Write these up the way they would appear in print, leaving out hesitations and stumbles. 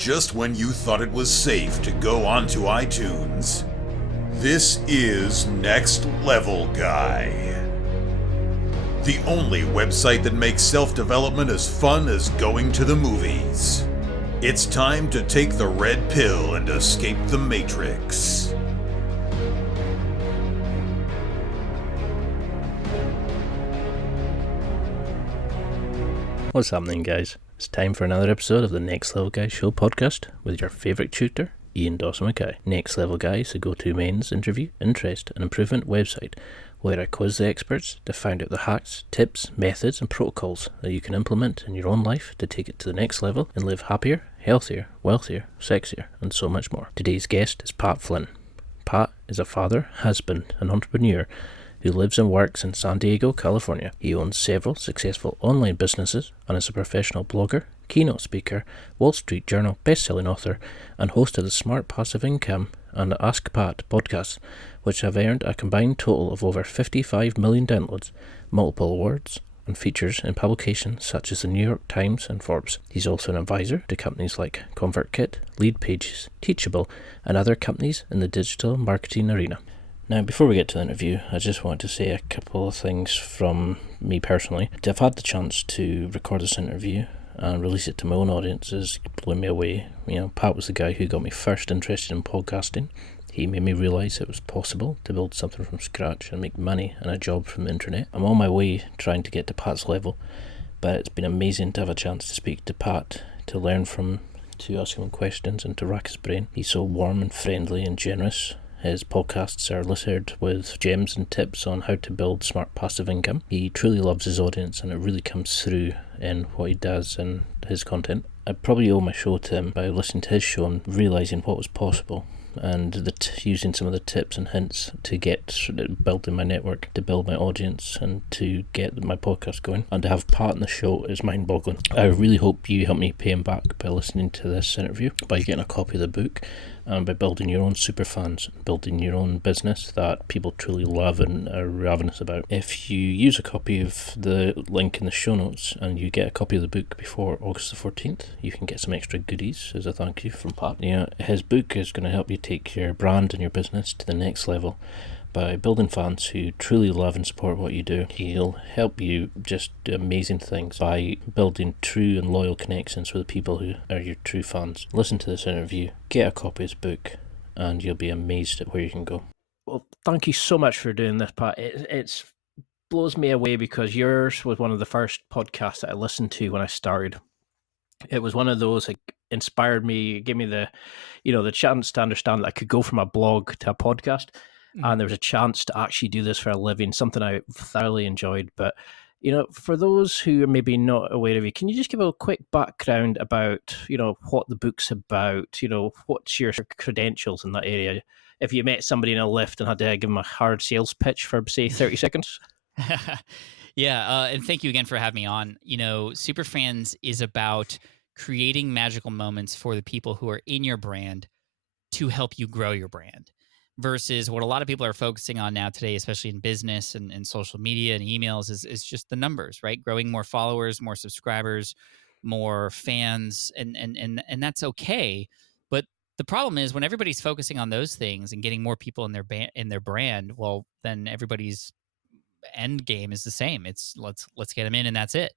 just when you thought it was safe to go onto iTunes. This is Next Level Guy, the only website that makes self-development as fun as going to the movies. It's time to take the red pill and escape the Matrix. What's happening, guys? It's time for another episode of the Next Level Guy Show podcast with your favourite tutor, Ian Dawson-Mackay. Next Level Guy is the go-to men's interview, interest and improvement website where I quiz the experts to find out the hacks, tips, methods and protocols that you can implement in your own life to take it to the next level and live happier, healthier, wealthier, sexier and so much more. Today's guest is Pat Flynn. Pat is a father, husband and entrepreneur who lives and works in San Diego, California. He owns several successful online businesses and is a professional blogger, keynote speaker, Wall Street Journal best-selling author, and host of the Smart Passive Income and the AskPat podcasts, which have earned a combined total of over 55 million downloads, multiple awards, and features in publications such as the New York Times and Forbes. He's also an advisor to companies like ConvertKit, Leadpages, Teachable, and other companies in the digital marketing arena. Now, before we get to the interview, I just want to say a couple of things from me personally. To have had the chance to record this interview and release it to my own audience is blowing me away. You know, Pat was the guy who got me first interested in podcasting. He made me realise it was possible to build something from scratch and make money and a job from the internet. I'm on my way trying to get to Pat's level, but it's been amazing to have a chance to speak to Pat, to learn from, to ask him questions and to rack his brain. He's so warm and friendly and generous. His podcasts are littered with gems and tips on how to build smart passive income. He truly loves his audience and it really comes through in what he does and his content. I probably owe my show to him by listening to his show and realising what was possible and using some of the tips and hints to get building my network, to build my audience and to get my podcast going. And to have Pat on the show is mind-boggling. I really hope you help me pay him back by listening to this interview, by getting a copy of the book, and by building your own Superfans, building your own business that people truly love and are ravenous about. If you use a copy of the link in the show notes and you get a copy of the book before August the 14th, you can get some extra goodies as a thank you from Pat. You know, his book is going to help you take your brand and your business to the next level by building fans who truly love and support what you do. He'll help you just do amazing things by building true and loyal connections with the people who are your true fans. Listen to this interview, get a copy of his book, and you'll be amazed at where you can go. Well, thank you so much for doing this, Pat. It blows me away because yours was one of the first podcasts that I listened to when I started. It was one of those that inspired me, gave me the chance to understand that I could go from a blog to a podcast. And there was a chance to actually do this for a living, something I thoroughly enjoyed. But, you know, for those who are maybe not aware of you, can you just give a quick background about, you know, what the book's about? You know, what's your credentials in that area? If you met somebody in a lift and had to give them a hard sales pitch for, say, 30 seconds? Yeah, and thank you again for having me on. You know, Superfans is about creating magical moments for the people who are in your brand to help you grow your brand. Versus what a lot of people are focusing on now today, especially in business and social media and emails, is just the numbers, right? Growing more followers, more subscribers, more fans, and that's okay. But the problem is when everybody's focusing on those things and getting more people in their brand, well, then everybody's end game is the same. It's let's get them in and that's it.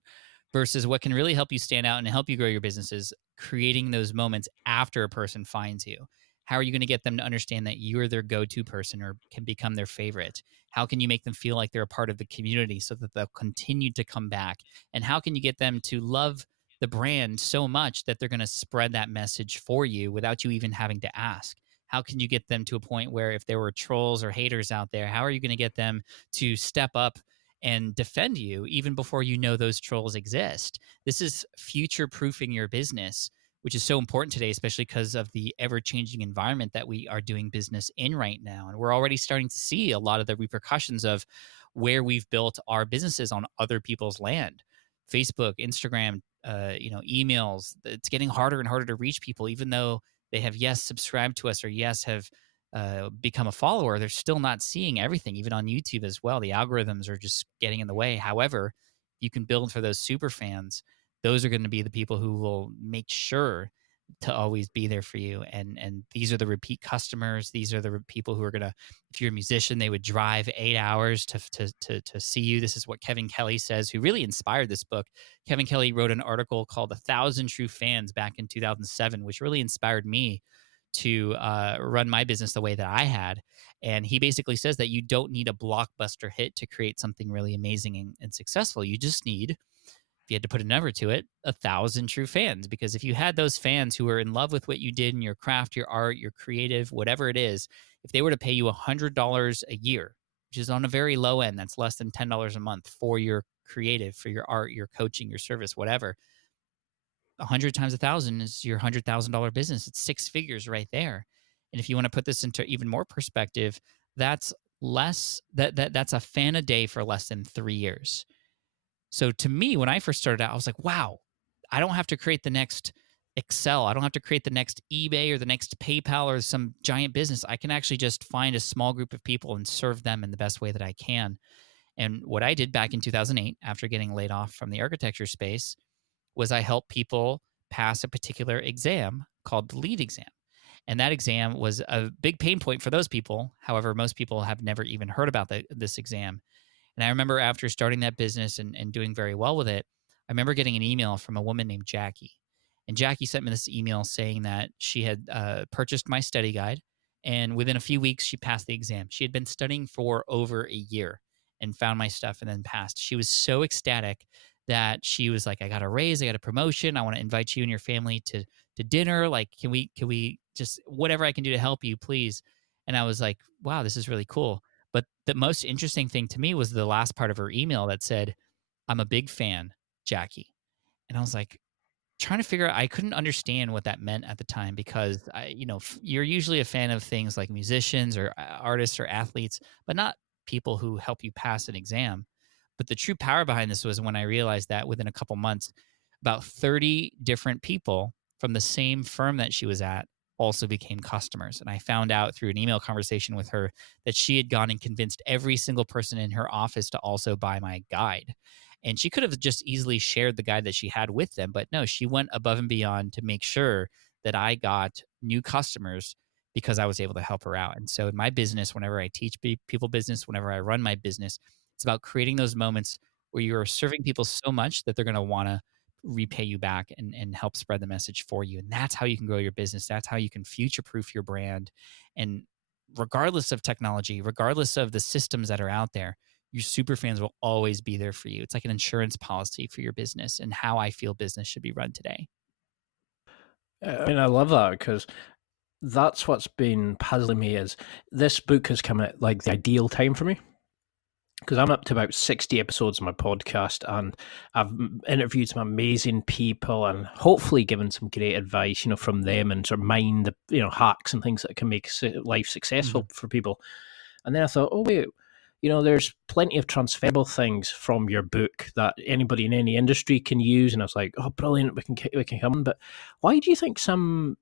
Versus what can really help you stand out and help you grow your business is creating those moments after a person finds you. How are you going to get them to understand that you're their go-to person or can become their favorite? How can you make them feel like they're a part of the community so that they'll continue to come back? And how can you get them to love the brand so much that they're going to spread that message for you without you even having to ask? How can you get them to a point where if there were trolls or haters out there, how are you going to get them to step up and defend you even before you know those trolls exist? This is future-proofing your business, which is so important today, especially because of the ever-changing environment that we are doing business in right now. And we're already starting to see a lot of the repercussions of where we've built our businesses on other people's land. Facebook, Instagram, emails. It's getting harder and harder to reach people, even though they have, subscribed to us or have become a follower. They're still not seeing everything, even on YouTube as well. The algorithms are just getting in the way. However, you can build for those super fans. Those are going to be the people who will make sure to always be there for you. And these are the repeat customers. These are the people who are gonna, if you're a musician, they would drive 8 hours to see you. This is what Kevin Kelly says, who really inspired this book. Kevin Kelly wrote an article called "1,000 True Fans" back in 2007, which really inspired me to run my business the way that I had. And he basically says that you don't need a blockbuster hit to create something really amazing and successful. You just need, if you had to put a number to it, 1,000 true fans. Because if you had those fans who were in love with what you did in your craft, your art, your creative, whatever it is, if they were to pay you $100 a year, which is on a very low end, that's less than $10 a month for your creative, for your art, your coaching, your service, whatever, 100 times 1,000 is your $100,000 business. It's six figures right there. And if you want to put this into even more perspective, that's that's a fan a day for less than 3 years. So to me, when I first started out, I was like, wow, I don't have to create the next Excel. I don't have to create the next eBay or the next PayPal or some giant business. I can actually just find a small group of people and serve them in the best way that I can. And what I did back in 2008, after getting laid off from the architecture space, was I helped people pass a particular exam called the LEAD exam. And that exam was a big pain point for those people. However, most people have never even heard about this exam. And I remember after starting that business and doing very well with it, I remember getting an email from a woman named Jackie. And Jackie sent me this email saying that she had purchased my study guide. And within a few weeks, she passed the exam. She had been studying for over a year and found my stuff and then passed. She was so ecstatic that she was like, I got a raise, I got a promotion. I want to invite you and your family to dinner. Like, can we just, whatever I can do to help you, please. And I was like, wow, this is really cool. But the most interesting thing to me was the last part of her email that said, I'm a big fan, Jackie. And I was like, trying to figure out, I couldn't understand what that meant at the time because you're usually a fan of things like musicians or artists or athletes, but not people who help you pass an exam. But the true power behind this was when I realized that within a couple months, about 30 different people from the same firm that she was at also became customers. And I found out through an email conversation with her that she had gone and convinced every single person in her office to also buy my guide. And she could have just easily shared the guide that she had with them. But no, she went above and beyond to make sure that I got new customers because I was able to help her out. And so in my business, whenever I teach people business, whenever I run my business, it's about creating those moments where you're serving people so much that they're going to want to repay you back and help spread the message for you. And that's how you can grow your business. That's how you can future-proof your brand. And regardless of technology, regardless of the systems that are out there, your super fans will always be there for you. It's like an insurance policy for your business and how I feel business should be run today. I mean, I love that because that's what's been puzzling me is this book has come at like the ideal time for me. Because I'm up to about 60 episodes of my podcast and I've interviewed some amazing people and hopefully given some great advice, from them and sort of mind the, hacks and things that can make life successful for people. And then I thought, oh, wait, there's plenty of transferable things from your book that anybody in any industry can use. And I was like, oh, brilliant, we can come. But why do you think some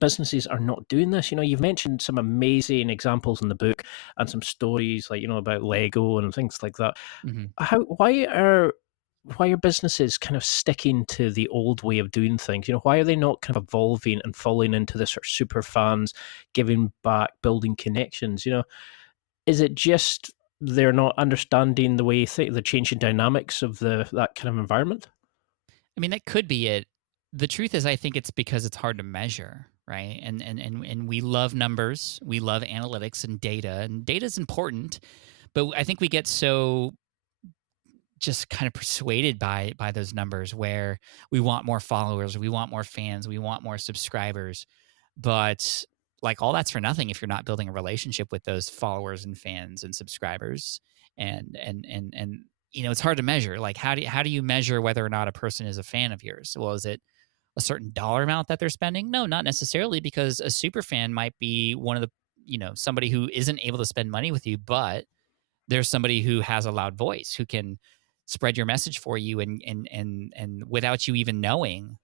businesses are not doing this? You've mentioned some amazing examples in the book and some stories like, about Lego and things like that. Mm-hmm. Why are businesses kind of sticking to the old way of doing things? Why are they not kind of evolving and falling into this sort of super fans, giving back, building connections? Is it just they're not understanding the way the changing dynamics of that kind of environment? I mean, that could be it. The truth is, I think it's because it's hard to measure, right? And we love numbers, we love analytics and data is important, but I think we get so just kind of persuaded by those numbers where we want more followers, we want more fans, we want more subscribers, but like all that's for nothing if you're not building a relationship with those followers and fans and subscribers. And it's hard to measure. Like how do you measure whether or not a person is a fan of yours? Well, is it a certain dollar amount that they're spending? No, not necessarily, because a super fan might be one of the, somebody who isn't able to spend money with you, but there's somebody who has a loud voice who can spread your message for you and without you even knowing,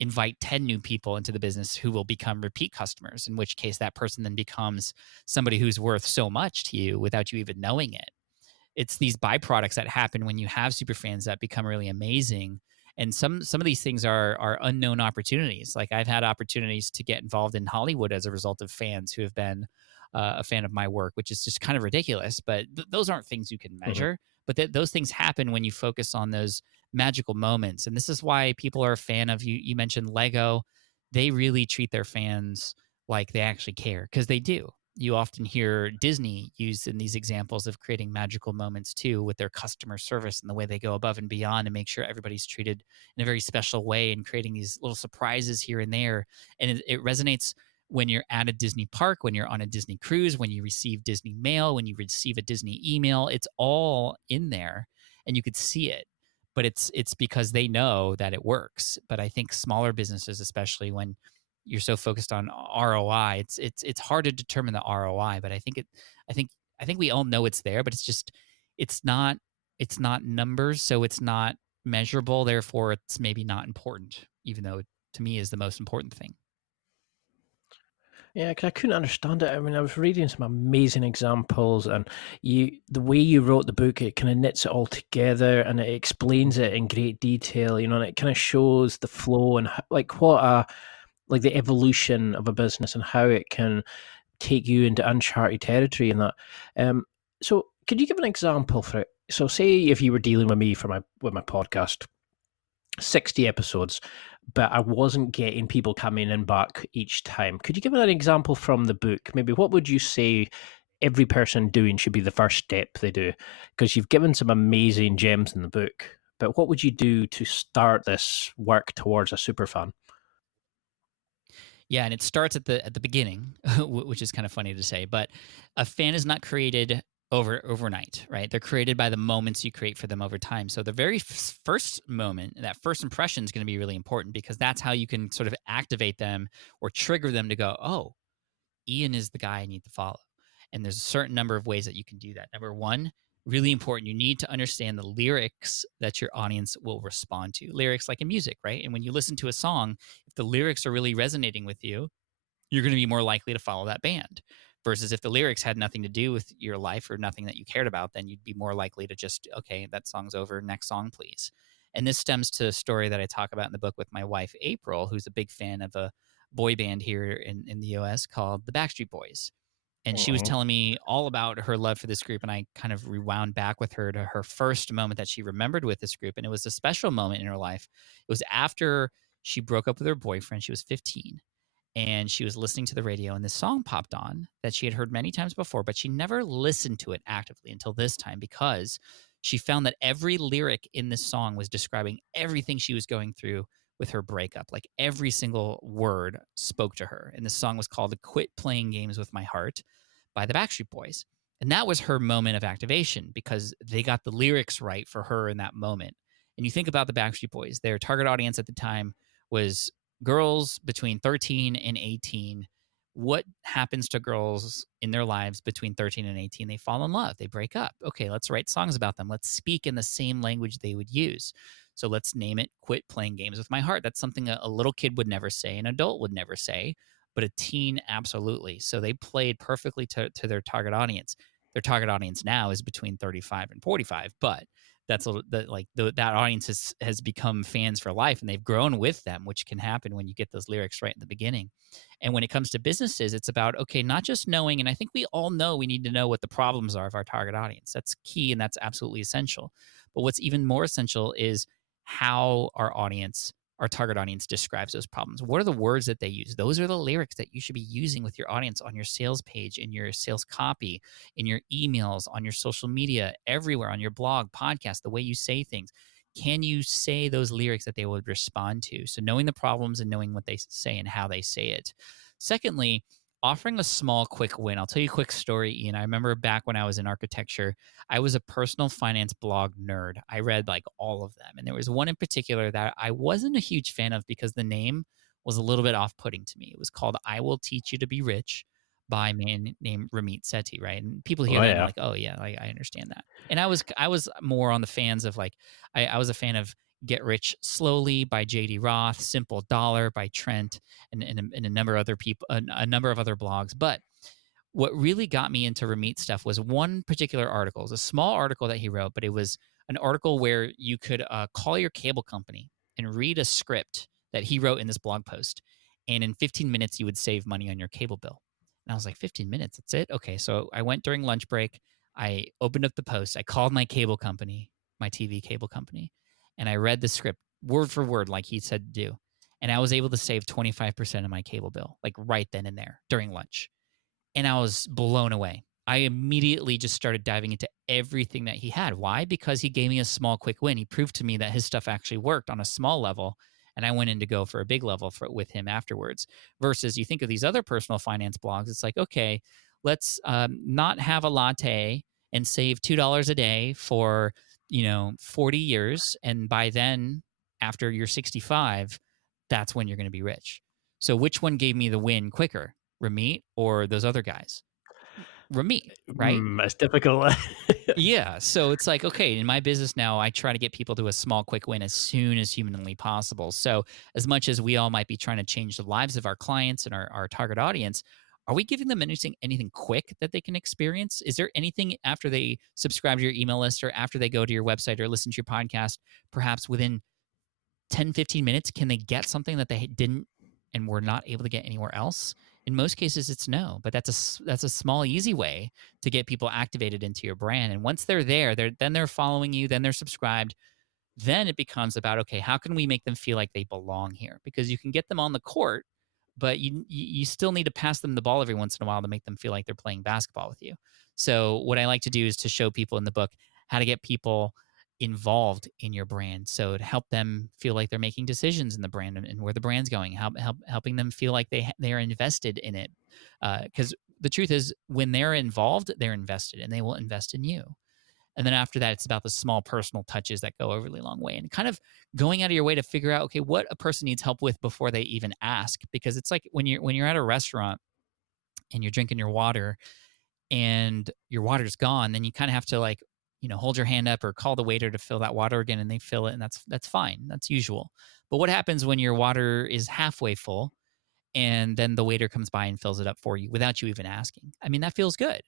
invite 10 new people into the business who will become repeat customers, in which case that person then becomes somebody who's worth so much to you without you even knowing it. It's these byproducts that happen when you have super fans that become really amazing. And some of these things are unknown opportunities. Like I've had opportunities to get involved in Hollywood as a result of fans who have been a fan of my work, which is just kind of ridiculous. But those aren't things you can Mhm. measure. But those things happen when you focus on those magical moments. And this is why people are a fan of you. You mentioned Lego. They really treat their fans like they actually care, because they do. You often hear Disney used in these examples of creating magical moments too, with their customer service and the way they go above and beyond to make sure everybody's treated in a very special way, and creating these little surprises here and there. And it resonates when you're at a Disney park, when you're on a Disney cruise, when you receive Disney mail, when you receive a Disney email. It's all in there and you could see it. But it's because they know that it works. But I think smaller businesses, especially when you're so focused on ROI, it's hard to determine the ROI. But I think I think we all know it's there, but it's not it's not numbers, so it's not measurable. Therefore, it's maybe not important, even though it, to me, is the most important thing. Yeah, 'cause I couldn't understand it. I mean, I was reading some amazing examples, and the way you wrote the book, it kind of knits it all together, and it explains it in great detail. And it kind of shows the flow and like what a like the evolution of a business and how it can take you into uncharted territory and that. Um, so could you give an example for it? So say if you were dealing with me for my podcast, 60 episodes, but I wasn't getting people coming in back each time. Could you give an example from the book? Maybe what would you say every person doing should be the first step they do? Because you've given some amazing gems in the book, but what would you do to start this work towards a super fan? Yeah, and it starts at the beginning, which is kind of funny to say. But a fan is not created overnight, right? They're created by the moments you create for them over time. So the very first moment, that first impression, is going to be really important, because that's how you can sort of activate them or trigger them to go, oh, Ian is the guy I need to follow. And there's a certain number of ways that you can do that. Number one, really important, you need to understand the lyrics that your audience will respond to. Lyrics like in music, right? And when you listen to a song, if the lyrics are really resonating with you, you're going to be more likely to follow that band. Versus if the lyrics had nothing to do with your life or nothing that you cared about, then you'd be more likely to just, okay, that song's over, next song, please. And this stems to a story that I talk about in the book with my wife, April, who's a big fan of a boy band here in the US called the Backstreet Boys. And she was Mhm. telling me all about her love for this group. And I kind of rewound back with her to her first moment that she remembered with this group. And it was a special moment in her life. It was after she broke up with her boyfriend. She was 15, and she was listening to the radio, and this song popped on that she had heard many times before, but she never listened to it actively until this time, because she found that every lyric in this song was describing everything she was going through with her breakup. Like every single word spoke to her. And the song was called Quit Playing Games with My Heart by the Backstreet Boys. And that was her moment of activation, because they got the lyrics right for her in that moment. And you think about the Backstreet Boys, their target audience at the time was girls between 13 and 18. What happens to girls in their lives between 13 and 18? They fall in love, they break up. Okay, let's write songs about them. Let's speak in the same language they would use. So let's name it Quit Playing Games with My Heart. That's something a little kid would never say, an adult would never say, but a teen absolutely. So they played perfectly to their target audience. Their target audience now is between 35 and 45, but that's that audience has become fans for life, and they've grown with them, which can happen when you get those lyrics right in the beginning. And when it comes to businesses, it's about, okay, not just knowing, and I think we all know we need to know what the problems are of our target audience. That's key, and that's absolutely essential. But what's even more essential is how our target audience describes those problems. What are the words that they use? Those are the lyrics that you should be using with your audience on your sales page, in your sales copy, in your emails, on your social media, everywhere, on your blog, podcast, the way you say things. Can you say those lyrics that they would respond to? So knowing the problems and knowing what they say and how they say it. Secondly, offering a small, quick win. I'll tell you a quick story, Ian. I remember back when I was in architecture, I was a personal finance blog nerd. I read like all of them. And there was one in particular that I wasn't a huge fan of, because the name was a little bit off-putting to me. It was called I Will Teach You to Be Rich by a man named Ramit Sethi, right? And people hear Oh that and yeah. like, oh yeah, I understand that. And I was more on the fans of like, I was a fan of Get Rich Slowly by J.D. Roth, Simple Dollar by Trent, and a number of other people, a number of other blogs. But what really got me into Ramit stuff was one particular article. It was a small article that he wrote, but it was an article where you could call your cable company and read a script that he wrote in this blog post. And in 15 minutes, you would save money on your cable bill. And I was like, 15 minutes, that's it? Okay. So I went during lunch break. I opened up the post. I called my cable company, my TV cable company, and I read the script word for word like he said to do. And I was able to save 25% of my cable bill, like right then and there during lunch. And I was blown away. I immediately just started diving into everything that he had. Why? Because he gave me a small, quick win. He proved to me that his stuff actually worked on a small level, and I went in to go for a big level with him afterwards. Versus you think of these other personal finance blogs, it's like, okay, let's not have a latte and save $2 a day for 40 years, and by then, after you're 65, that's when you're going to be rich. So which one gave me the win quicker? Ramit or those other guys? Ramit, right? It's difficult. Yeah. So it's like, okay, in my business now, I try to get people to a small, quick win as soon as humanly possible. So as much as we all might be trying to change the lives of our clients and our target audience, are we giving them anything quick that they can experience? Is there anything after they subscribe to your email list or after they go to your website or listen to your podcast, perhaps within 10, 15 minutes, can they get something that they didn't and were not able to get anywhere else? In most cases, it's no, but that's a small, easy way to get people activated into your brand. And once they're there, then they're following you, then they're subscribed. Then it becomes about, okay, how can we make them feel like they belong here? Because you can get them on the court, but you still need to pass them the ball every once in a while to make them feel like they're playing basketball with you. So what I like to do is to show people in the book how to get people involved in your brand. So to help them feel like they're making decisions in the brand and where the brand's going, helping them feel like they are invested in it. Because the truth is, when they're involved, they're invested and they will invest in you. And then after that, it's about the small personal touches that go a really long way, and kind of going out of your way to figure out, okay, what a person needs help with before they even ask. Because it's like when you're at a restaurant and you're drinking your water and your water's gone, then you kind of have to hold your hand up or call the waiter to fill that water again, and they fill it, and that's fine. That's usual. But what happens when your water is halfway full and then the waiter comes by and fills it up for you without you even asking? I mean, that feels good.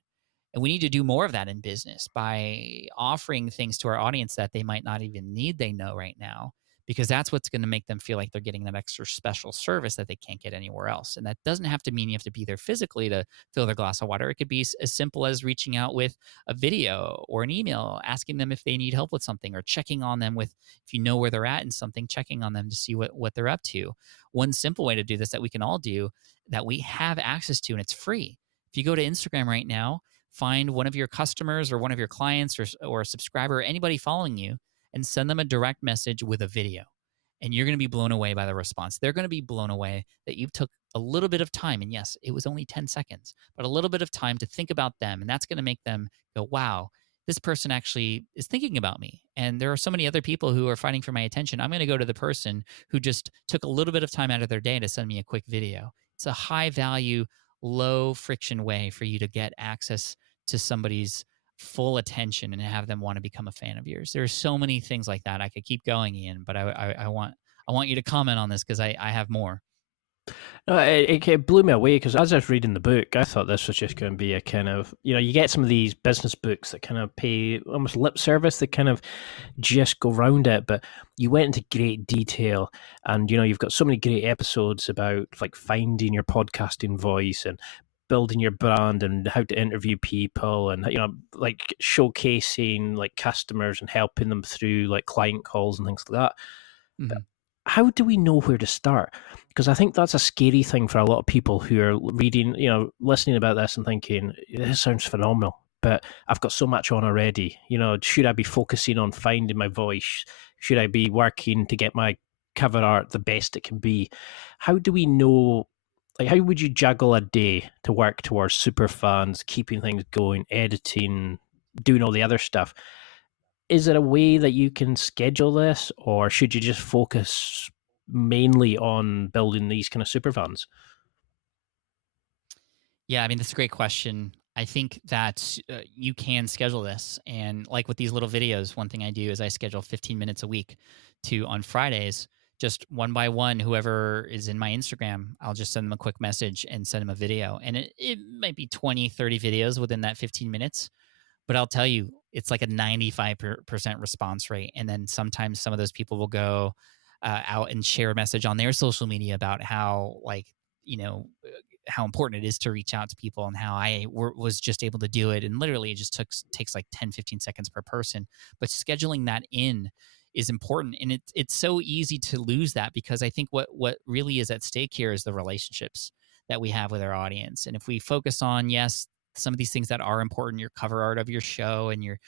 And we need to do more of that in business by offering things to our audience that they might not even need, they know right now, because that's what's going to make them feel like they're getting that extra special service that they can't get anywhere else. And that doesn't have to mean you have to be there physically to fill their glass of water. It could be as simple as reaching out with a video or an email, asking them if they need help with something, or checking on them with, if you know where they're at in something, checking on them to see what they're up to. One simple way to do this that we can all do, that we have access to, and it's free. If you go to Instagram right now, find one of your customers or one of your clients or a subscriber or anybody following you, and send them a direct message with a video. And you're going to be blown away by the response. They're going to be blown away that you took a little bit of time. And yes, it was only 10 seconds, but a little bit of time to think about them. And that's going to make them go, wow, this person actually is thinking about me. And there are so many other people who are fighting for my attention. I'm going to go to the person who just took a little bit of time out of their day to send me a quick video. It's a high value, low friction way for you to get access to somebody's full attention and have them want to become a fan of yours. There are so many things like that. I could keep going, Ian, but I want you to comment on this because I have more. No, it blew me away because as I was reading the book, I thought this was just going to be a kind of, you get some of these business books that kind of pay almost lip service, that kind of just go round it, but you went into great detail, and you've got so many great episodes about like finding your podcasting voice and building your brand and how to interview people, and like showcasing like customers and helping them through like client calls and things like that. Mm-hmm. How do we know where to start? Because I think that's a scary thing for a lot of people who are reading, listening about this and thinking, this sounds phenomenal, but I've got so much on already. Should I be focusing on finding my voice? Should I be working to get my cover art the best it can be? How do we know? Like, how would you juggle a day to work towards Superfans, keeping things going, editing, doing all the other stuff? Is there a way that you can schedule this, or should you just focus mainly on building these kind of Superfans? Yeah, I mean, that's a great question. I think that you can schedule this. And like with these little videos, one thing I do is I schedule 15 minutes a week on Fridays, just one by one, whoever is in my Instagram, I'll just send them a quick message and send them a video. And it might be 20, 30 videos within that 15 minutes. But I'll tell you, it's like a 95% response rate. And then sometimes some of those people will go, out and share a message on their social media about how, like, how important it is to reach out to people, and how was just able to do it. And literally, it just takes like 10-15 seconds per person. But scheduling that in is important, and it's so easy to lose that, because I think what really is at stake here is the relationships that we have with our audience. And if we focus on, yes, some of these things that are important, your cover art of your show, and your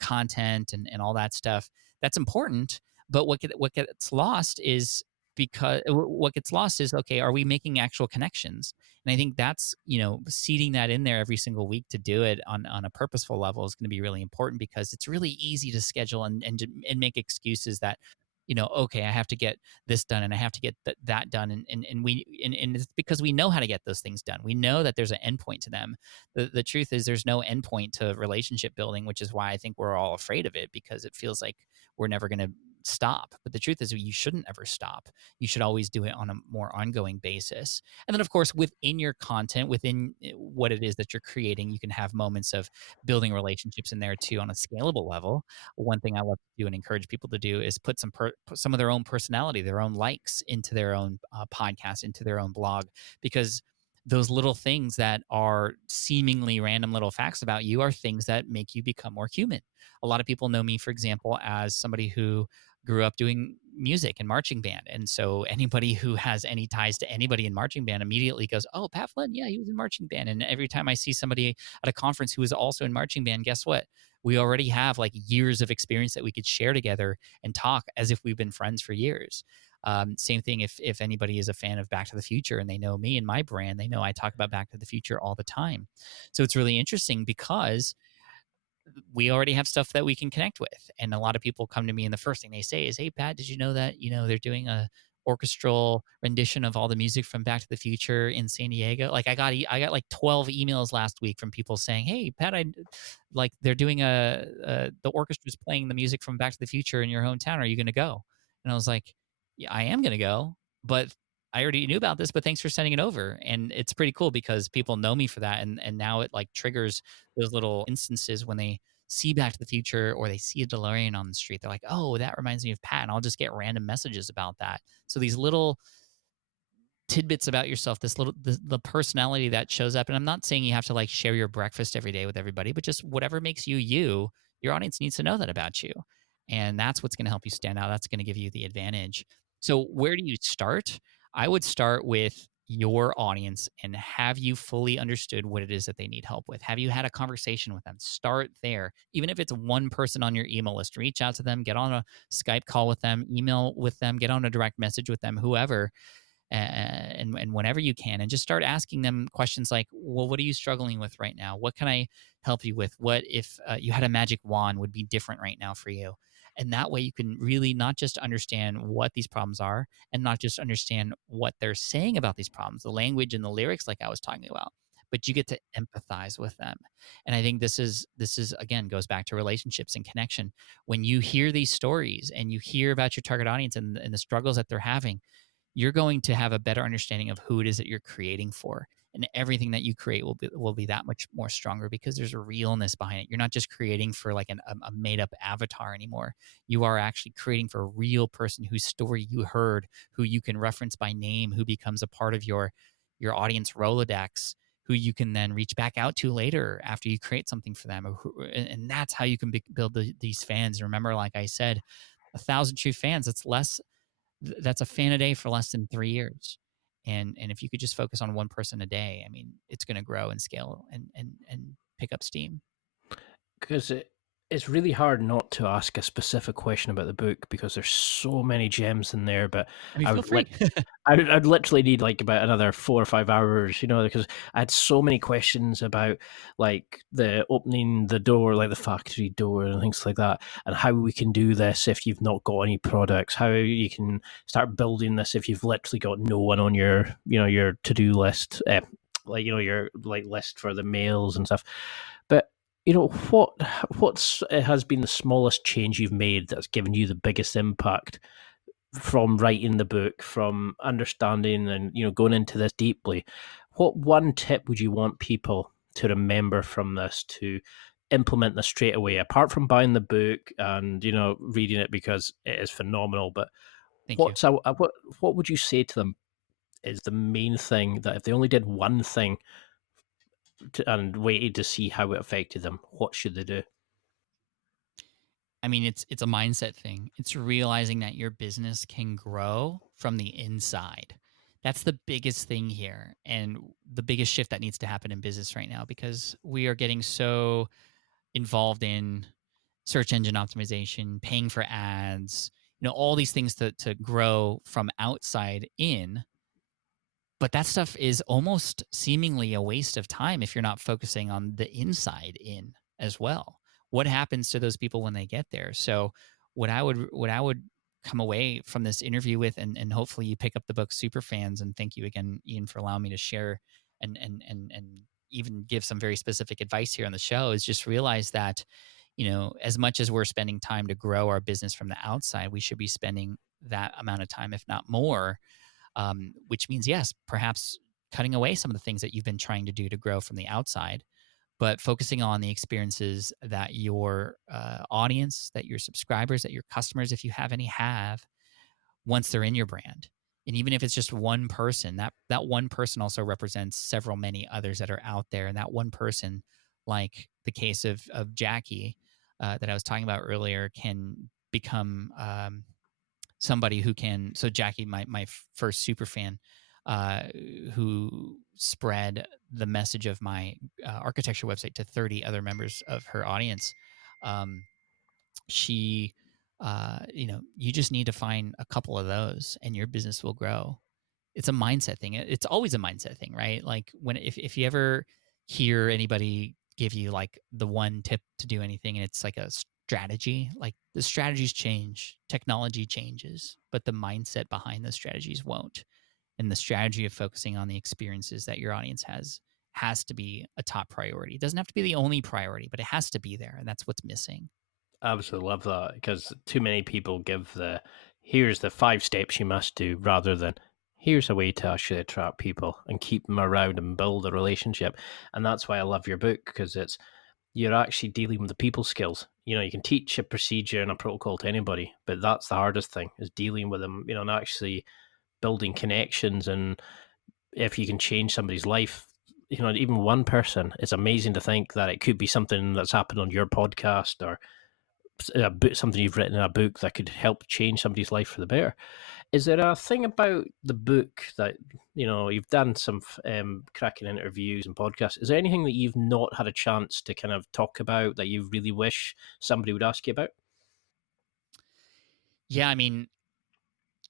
content, and all that stuff, that's important. But what gets lost is, okay, are we making actual connections? And I think that's, seeding that in there every single week to do it on a purposeful level is going to be really important, because it's really easy to schedule and make excuses that, okay, I have to get this done, and I have to get that done. And it's because we know how to get those things done. We know that there's an endpoint to them. The truth is, there's no endpoint to relationship building, which is why I think we're all afraid of it, because it feels like we're never going to stop. But the truth is, you shouldn't ever stop. You should always do it on a more ongoing basis. And then, of course, within your content, within what it is that you're creating, you can have moments of building relationships in there too on a scalable level. One thing I love to do and encourage people to do is put some of their own personality, their own likes into their own podcast, into their own blog, because those little things that are seemingly random little facts about you are things that make you become more human. A lot of people know me, for example, as somebody who grew up doing music and marching band. And so anybody who has any ties to anybody in marching band immediately goes, "Oh, Pat Flynn, yeah, he was in marching band." And every time I see somebody at a conference who is also in marching band, guess what? We already have like years of experience that we could share together and talk as if we've been friends for years. Same thing if anybody is a fan of Back to the Future and they know me and my brand, they know I talk about Back to the Future all the time. So it's really interesting, because we already have stuff that we can connect with. And a lot of people come to me, and the first thing they say is, "Hey, Pat, did you know that, they're doing a orchestral rendition of all the music from Back to the Future in San Diego?" Like, I got like 12 emails last week from people saying, "Hey, Pat, like, they're doing the orchestra's playing the music from Back to the Future in your hometown. Are you going to go?" And I was like, "Yeah, I am going to go, but I already knew about this, but thanks for sending it over." And it's pretty cool, because people know me for that. And now it like triggers those little instances when they see Back to the Future or they see a DeLorean on the street. They're like, "Oh, that reminds me of Pat." And I'll just get random messages about that. So these little tidbits about yourself, the personality that shows up. And I'm not saying you have to like share your breakfast every day with everybody, but just whatever makes you you, your audience needs to know that about you. And that's what's going to help you stand out. That's going to give you the advantage. So where do you start? I would start with your audience and have you fully understood what it is that they need help with. Have you had a conversation with them? Start there. Even if it's one person on your email list, reach out to them, get on a Skype call with them, email with them, get on a direct message with them, whoever, and whenever you can, and just start asking them questions like, "Well, what are you struggling with right now? What can I help you with? What if you had a magic wand would be different right now for you?" And that way you can really not just understand what these problems are, and not just understand what they're saying about these problems, the language and the lyrics like I was talking about, but you get to empathize with them. And I think this is again goes back to relationships and connection. When you hear these stories and you hear about your target audience and the struggles that they're having, you're going to have a better understanding of who it is that you're creating for. And everything that you create will be that much more stronger, because there's a realness behind it. You're not just creating for like a made up avatar anymore. You are actually creating for a real person whose story you heard, who you can reference by name, who becomes a part of your audience Rolodex, who you can then reach back out to later after you create something for them. And that's how you can build these fans. Remember, like I said, 1,000 true fans, that's a fan a day for less than 3 years. And if you could just focus on one person a day, I mean, it's going to grow and scale and pick up steam. Because it's really hard not to ask a specific question about the book, because there's so many gems in there. But I mean, I feel would free. I'd literally need like about another 4 or 5 hours, because I had so many questions about like the opening the door, like the factory door and things like that, and how we can do this if you've not got any products, how you can start building this if you've literally got no one on your, your to-do list, like, your like list for the mails and stuff. But what's has been the smallest change you've made that's given you the biggest impact from writing the book, from understanding and going into this deeply? What one tip would you want people to remember from this to implement this straight away, apart from buying the book and, reading it because it is phenomenal. But Thank you. what would you say to them is the main thing that if they only did one thing and waited to see how it affected them, what should they do? I mean, it's a mindset thing. It's realizing that your business can grow from the inside. That's the biggest thing here, and the biggest shift that needs to happen in business right now, because we are getting so involved in search engine optimization, paying for ads, all these things to grow from outside in. But that stuff is almost seemingly a waste of time if you're not focusing on the inside in as well. What happens to those people when they get there? So what I would come away from this interview with, and hopefully you pick up the book Superfans, and thank you again, Ian, for allowing me to share and even give some very specific advice here on the show, is just realize that, as much as we're spending time to grow our business from the outside, we should be spending that amount of time, if not more, which means, yes, perhaps cutting away some of the things that you've been trying to do to grow from the outside, but focusing on the experiences that your audience, that your subscribers, that your customers, if you have any, have once they're in your brand. And even if it's just one person, that one person also represents several many others that are out there. And that one person, like the case of Jackie that I was talking about earlier, can become somebody who can. So Jackie, my first super fan, who spread the message of my architecture website to 30 other members of her audience. She, you just need to find a couple of those, and your business will grow. It's a mindset thing. It's always a mindset thing, right? Like if you ever hear anybody give you like the one tip to do anything, and it's like a strategy, like the strategies change, technology changes, but the mindset behind those strategies won't. And the strategy of focusing on the experiences that your audience has to be a top priority. It doesn't have to be the only priority, but it has to be there, and that's what's missing. I absolutely love that, because too many people give here's the 5 steps you must do, rather than here's a way to actually attract people and keep them around and build a relationship. And that's why I love your book, because you're actually dealing with the people skills. You can teach a procedure and a protocol to anybody, but that's the hardest thing, is dealing with them, and actually building connections. And if you can change somebody's life, even one person, it's amazing to think that it could be something that's happened on your podcast, or something you've written in a book that could help change somebody's life for the better. Is there a thing about the book that, you've done some cracking interviews and podcasts? Is there anything that you've not had a chance to kind of talk about that you really wish somebody would ask you about? Yeah, I mean,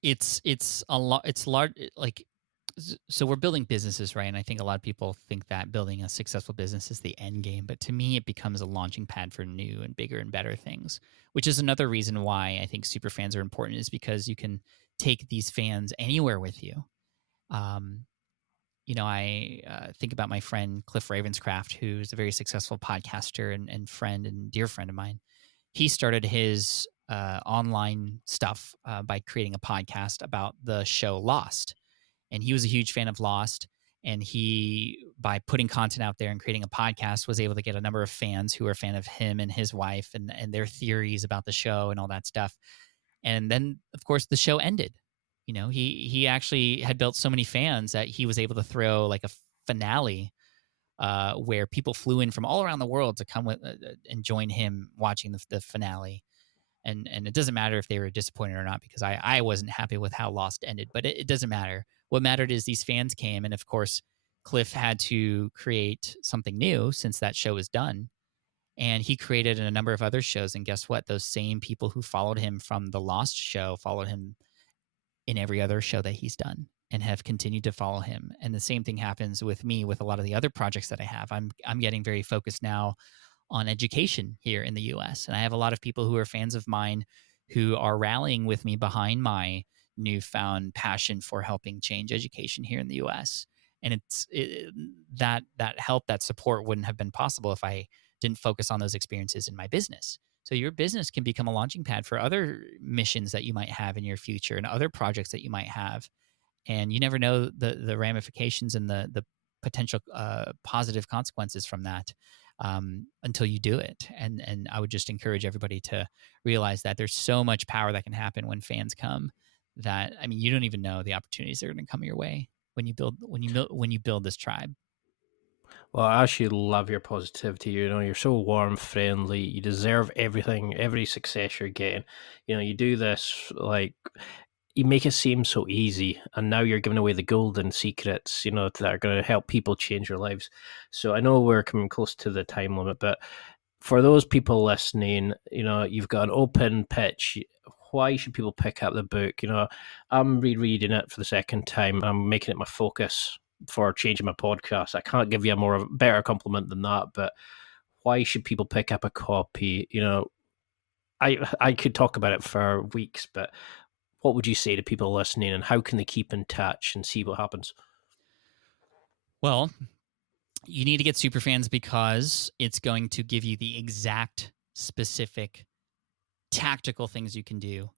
it's a lot. It's large. Like, so we're building businesses, right? And I think a lot of people think that building a successful business is the end game, but to me, it becomes a launching pad for new and bigger and better things. Which is another reason why I think super fans are important, is because you can take these fans anywhere with you. Um, I think about my friend Cliff Ravenscraft, who's a very successful podcaster and friend and dear friend of mine. He started his online stuff by creating a podcast about the show Lost. And he was a huge fan of Lost. And he, by putting content out there and creating a podcast, was able to get a number of fans who were a fan of him and his wife and their theories about the show and all that stuff. And then, of course, the show ended. He actually had built so many fans that he was able to throw like a finale where people flew in from all around the world to come with and join him watching the finale. And it doesn't matter if they were disappointed or not, because I wasn't happy with how Lost ended, but it doesn't matter. What mattered is these fans came, and of course, Cliff had to create something new since that show was done. And he created a number of other shows, and guess what? Those same people who followed him from the Lost show followed him in every other show that he's done and have continued to follow him. And the same thing happens with me with a lot of the other projects that I have. I'm getting very focused now on education here in the US. And I have a lot of people who are fans of mine who are rallying with me behind my newfound passion for helping change education here in the US. And that help, that support wouldn't have been possible if I didn't focus on those experiences in my business. So your business can become a launching pad for other missions that you might have in your future and other projects that you might have. And you never know the ramifications and the potential positive consequences from that. until you do it. And I would just encourage everybody to realize that there's so much power that can happen when fans come that, I mean, you don't even know the opportunities that are going to come your way when you build this tribe. Well, I actually love your positivity. You're so warm, friendly. You deserve everything, every success you're getting. You do this like you make it seem so easy, and now you're giving away the golden secrets, that are going to help people change their lives. So I know we're coming close to the time limit, but for those people listening, you've got an open pitch. Why should people pick up the book? I'm rereading it for the second time. I'm making it my focus for changing my podcast. I can't give you a better compliment than that, but why should people pick up a copy? I could talk about it for weeks, but what would you say to people listening, and how can they keep in touch and see what happens? Well, you need to get Superfans because it's going to give you the exact, specific, tactical things you can do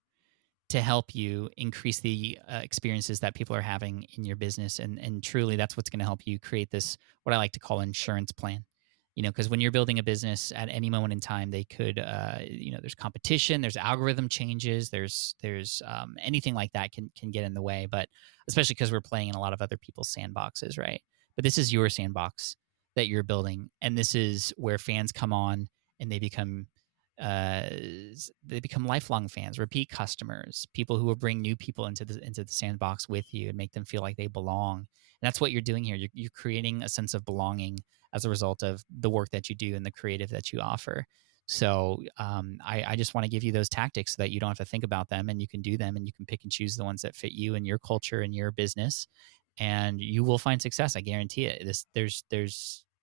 to help you increase the experiences that people are having in your business. And truly, that's what's going to help you create this, what I like to call insurance plan. Because when you're building a business at any moment in time, they could, there's competition, there's algorithm changes, there's anything like that can get in the way. But especially because we're playing in a lot of other people's sandboxes, right? But this is your sandbox that you're building, and this is where fans come on and they become lifelong fans, repeat customers, people who will bring new people into the sandbox with you and make them feel like they belong. And that's what you're doing here. You're creating a sense of belonging as a result of the work that you do and the creative that you offer. So I just want to give you those tactics so that you don't have to think about them, and you can do them, and you can pick and choose the ones that fit you and your culture and your business, and you will find success. I guarantee it.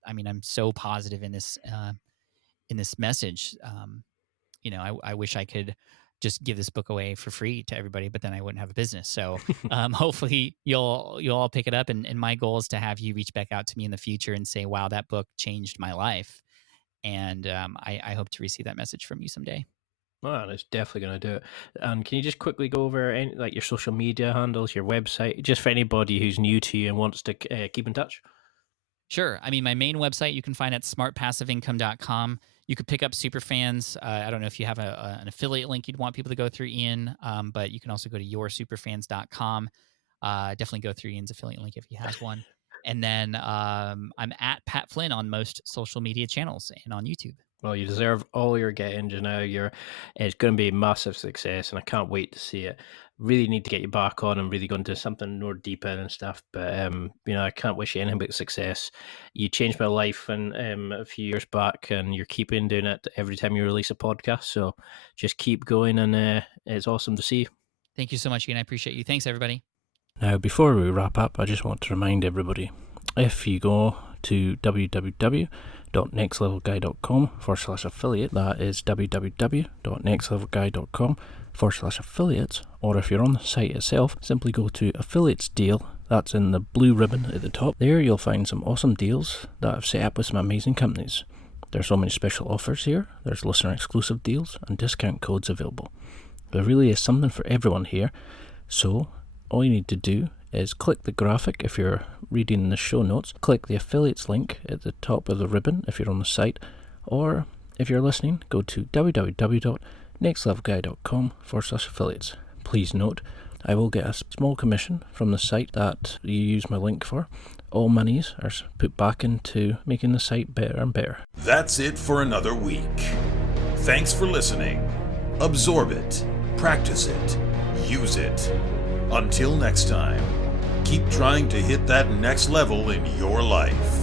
I'm so positive in this message. I wish I could just give this book away for free to everybody, but then I wouldn't have a business. So hopefully you'll all pick it up. And my goal is to have you reach back out to me in the future and say, wow, that book changed my life. And I hope to receive that message from you someday. Well, it's definitely going to do it. And can you just quickly go over your social media handles, your website, just for anybody who's new to you and wants to keep in touch? Sure. I mean, my main website you can find at smartpassiveincome.com. You could pick up Superfans. I don't know if you have an affiliate link you'd want people to go through, Ian, but you can also go to yoursuperfans.com. Definitely go through Ian's affiliate link if he has one. And then I'm at Pat Flynn on most social media channels and on YouTube. Well, you deserve all you're getting, It's going to be a massive success, and I can't wait to see it. Really need to get you back on and really go into something more deeper and stuff. But I can't wish you anything but success. You changed my life a few years back, and you're keeping doing it every time you release a podcast. So just keep going, and it's awesome to see. Thank you so much, Ian. I appreciate you. Thanks, everybody. Now, before we wrap up, I just want to remind everybody, if you go to www.nextlevelguy.com/affiliate, that is www.nextlevelguy.com/affiliates, or if you're on the site itself, simply go to affiliates deal. That's in the blue ribbon at the top. There you'll find some awesome deals that I've set up with some amazing companies. There's so many special offers here. There's listener exclusive deals and discount codes available. There really is something for everyone here. So all you need to do is click the graphic if you're reading the show notes, click the affiliates link at the top of the ribbon if you're on the site, or if you're listening, go to www.nextlevelguy.com/affiliates. Please note, I will get a small commission from the site that you use my link for. All monies are put back into making the site better and better. That's it for another week. Thanks for listening. Absorb it, practice it, use it. Until next time, keep trying to hit that next level in your life.